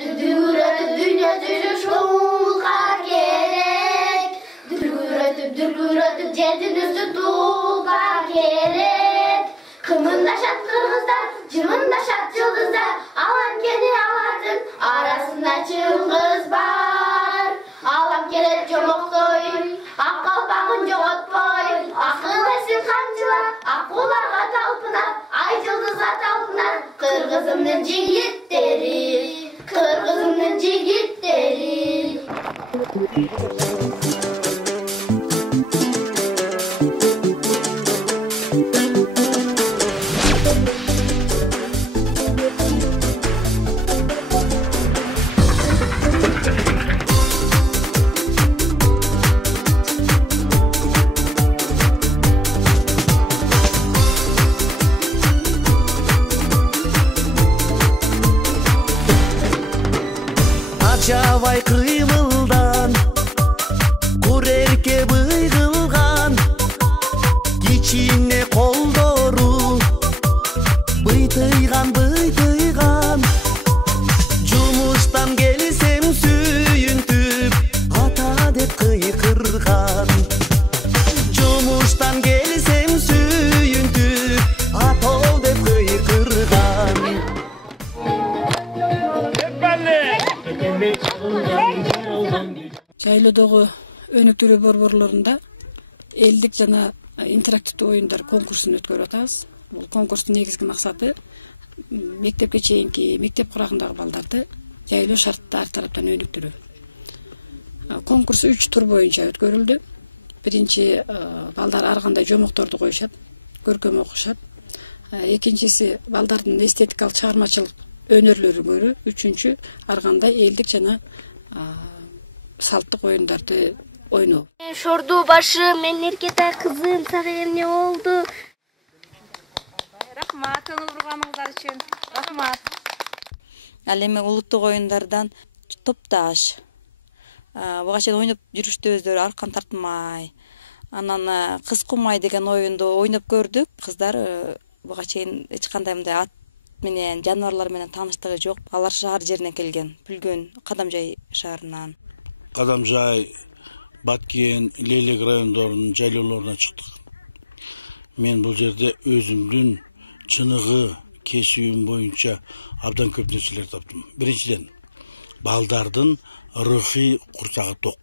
Дүргүрөтүп dünya жүзү шоулга керек. Дүргүрөтүп жердин үстү туулга керек. Кымындашат кыргыздар, жымындашат жылдыздар, алам кени алардын арасында чыңгыз бар. Алам келет жомоктой, ак калпагын жоготпой, акыл эсин камчылап, акуларга талпынат, ай жылдызга талпынат. Кыргызымдын жигиттери, кыргызымдын жигиттери. Жабай кыймылдан кур эрке быйгылган, кичине колдору быйтыйган жумуштан келсем сүйүнтүп ата деп кыйкырган, жумуштан келсем сүйүнтүп ата деп кыйкырган. Жайлоодогу өнүктүрүү борборлорунда элдик жана интерактивдүү оюндар конкурсун өткөрүп атабыз. Бул конкурстун негизги максаты мектепке чейинки мектеп курагындагы балдарды жайлоо шартта ар тараптан өнүктүрүү. Конкурс 3 тур боюнча өткөрүлдү. Биринчи балдар ар кандай жомокторду коюшат, көркөм окушат. Экинчиси балдардын эстетикалык чыгармачылык өнөрлөрү, үчүнчү ар кандай элдик жана салттык оюндарды ойноо. Шорду башым, мен эркетай кызым, сага эмне болду? Рахмат, көңүл бурганыңыздар үчүн. Рахмат. Ал эми улуттук оюндардан топташ. Буга чейин ойноп жүрүштү өздөрү аркан тартмай. Анан кыз кумай деген оюнду ойноп көрдүк. Кыздар буга чейин эч кандай мындай ат менен, жаныбарлар менен тааныштыгы жок. Алар шаар жеринен келген, Бүлгөн, Кадамжай шаарынан. Кадамжай, Баткен, Лелек райондорунун жайлоолоруна чыктык. Мен бул жерде өзүмдүн чыныгы, кесибим боюнча абдан көп нерселер таптым. Биринчиден, балдардын рухий курсагы ток.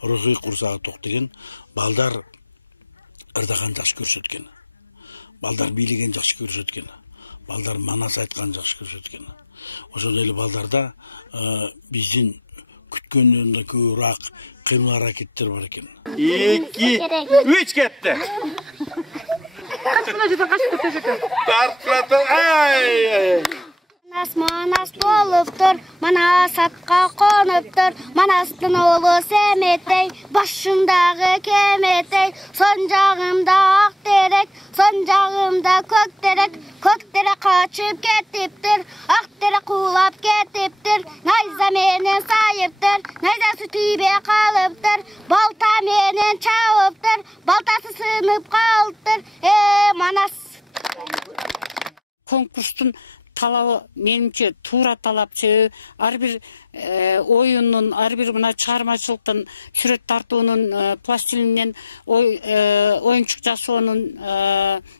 Рухий курсагы ток деген балдар ырдаган жакшы көрүшөт экен. Балдар бийлеген жакшы көрүшөт экен. Балдар манас айткан жакшы көрүшөт экен. Ошондой эле балдарда биздин күткөндөрүндө көбүрөөк кыймыл аракеттер бар экен. 2, 3 кетти. Манас болуптур, манас атка конуптур, манастын оолу Семетей, башындагы Кеметей, сон жагымда ак терек, сон жагымда көк терек, көк терек качып кетиптир, ак терек куулап кетиптир, найза менен сайыптыр, найзасы тийбей калыптыр, балта менен чабыптыр, балтасы сынып калыптыр, манас. Конкурстун талабы менимче туура талапчы, ар бир оюнун, ар бир мына чыгармачылыктын, сүрөт тартуунун, пластилинден оюнчук жасоонун,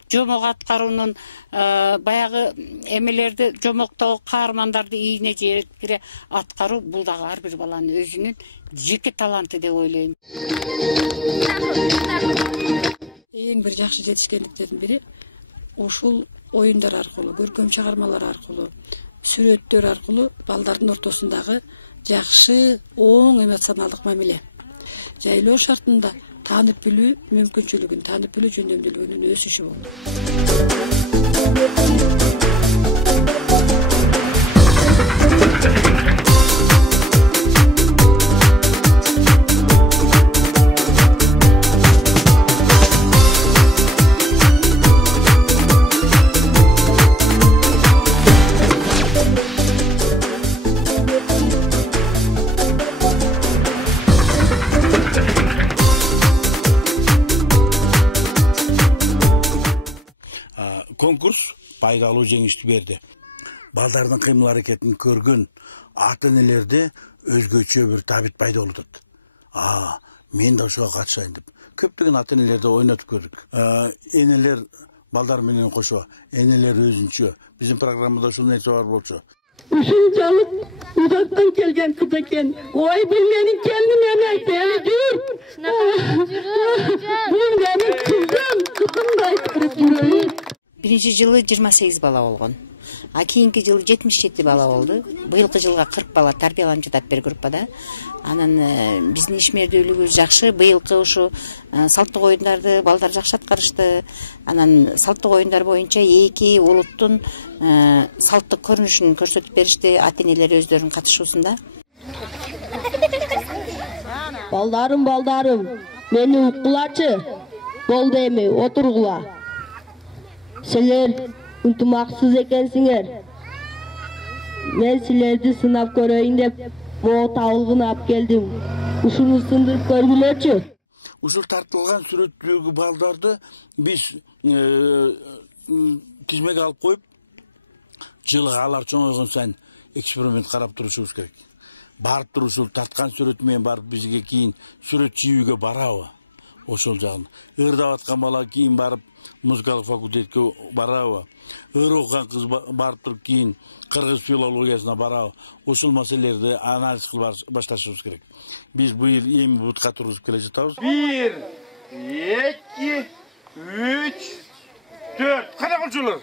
жомок аткаруунун, баягы эмелерди, жомоктогу каармандарды ийине жеткире аткаруу, бул дагы ар бир баланын өзүнүн жеке таланты деп ойлойм. Эң бир жакшы жетишкендиктердин бири ушул оюндар аркылуу, көркөм чыгармалар аркылуу, сүрөттөр аркылуу балдардын ортосундагы жакшы, оң эмоционалдык мамиле. Жайлоо шартында таанып билүү мүмкүнчүлүгүн, таанып билүү жөндөмдүүлүгүнүн өсүшү болду. Konкурс пайдалуу жеңиштүү берди. балдардын кыймыл аракетин көргөн ата энелерде өзгөчө бир табит пайда болуп атат. Мен да ошого катышайын деп көптөгөн ата энелерди ойнотуп көрдүк. Энелер балдар менен кошо, энелер өзүнчө. Биздин программада ушул нерсе бар болчу. Ушунчалык uzaktan kelgen kız eken. Oy bu menin kendim emez, beni dur. Bu menin kızımday kırıp yürüyüp. Birinci жылы 28 бала болгон. Кийинки жылы 77 бала болду. Быйылкы жылга 40 бала тарбияланып жатат бир группада. Анан биздин ишмердүүлүгүбүз жакшы. Быйылкы ушу салттык оюндарды балдар жакшы аткарышты. Анан салттык оюндар боюнча эки улуттун салттык көрүнүшүн көрсөтүп беришти ата энелер өздөрүнүн катышуусунда. Baldarım, meni уккулачы. Болду эми, отургула. Силер ынтымаксыз экенсиңер. Мен силерди сынап көрөйүн деп могу табылгын алып келдим. Ушуну сындырып көргүлөчү. Ушул тартылган сүрөттөгү балдарды биз тизмеге алып коюп, жылга алар чоңойгон сайын эксперимент карап турушубуз керек. Барып туруп ушул тарткан сүрөт менен барып бизге кийин сүрөт чийүүгө барабы? Ошол жагын. Ырдап аткан бала кийин барып музыкалык факультетке барабы? Ыр окуган кыз барып туруп кийин кыргыз филологиясына барабы? Ошол маселелерди анализ кылып башташыбыз керек. Биз быйыл эми бутка тургузуп келе жатабыз. 1, 2, 3, 4. Кана колчулар?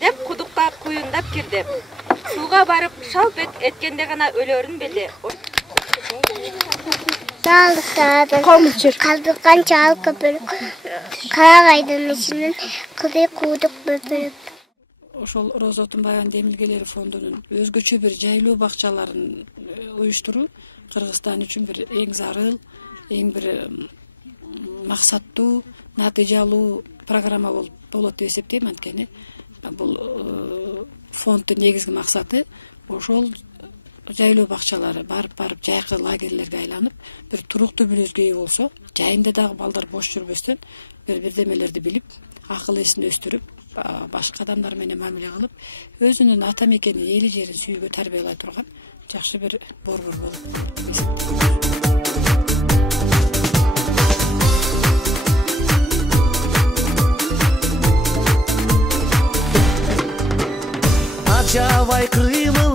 Деп кудукка куюндап кирдим. Сууга барып шалп эткенде гана өлөрүн белди. Kaldırgan çal köpürük. Karagay'dan içinin kızı kuduk böpürük. Ошол Роза Отунбаеванын демилгелери фондунун өзгөчө бир жайлуу бакчаларын уюштуруу Кыргызстан үчүн бир эң зарыл, эң бир максаттуу, натыйжалуу программа болот деп эсептейм. Анткени бул фонддун негизги максаты ошол жайлуу бакчалары барып жайкы лагерлерге айланып, бир туруктуу мүнөзгө ээ болсо, жайында дагы балдар бош жүрбөстөн бирдемелерди билип, акыл эсин өстүрүп, башка адамдар менен мамиле кылып, өзүнүн ата мекенин, эли жерин сүйүүгө тарбиялай турган жакшы бир борбор болот. Acabay kıymıl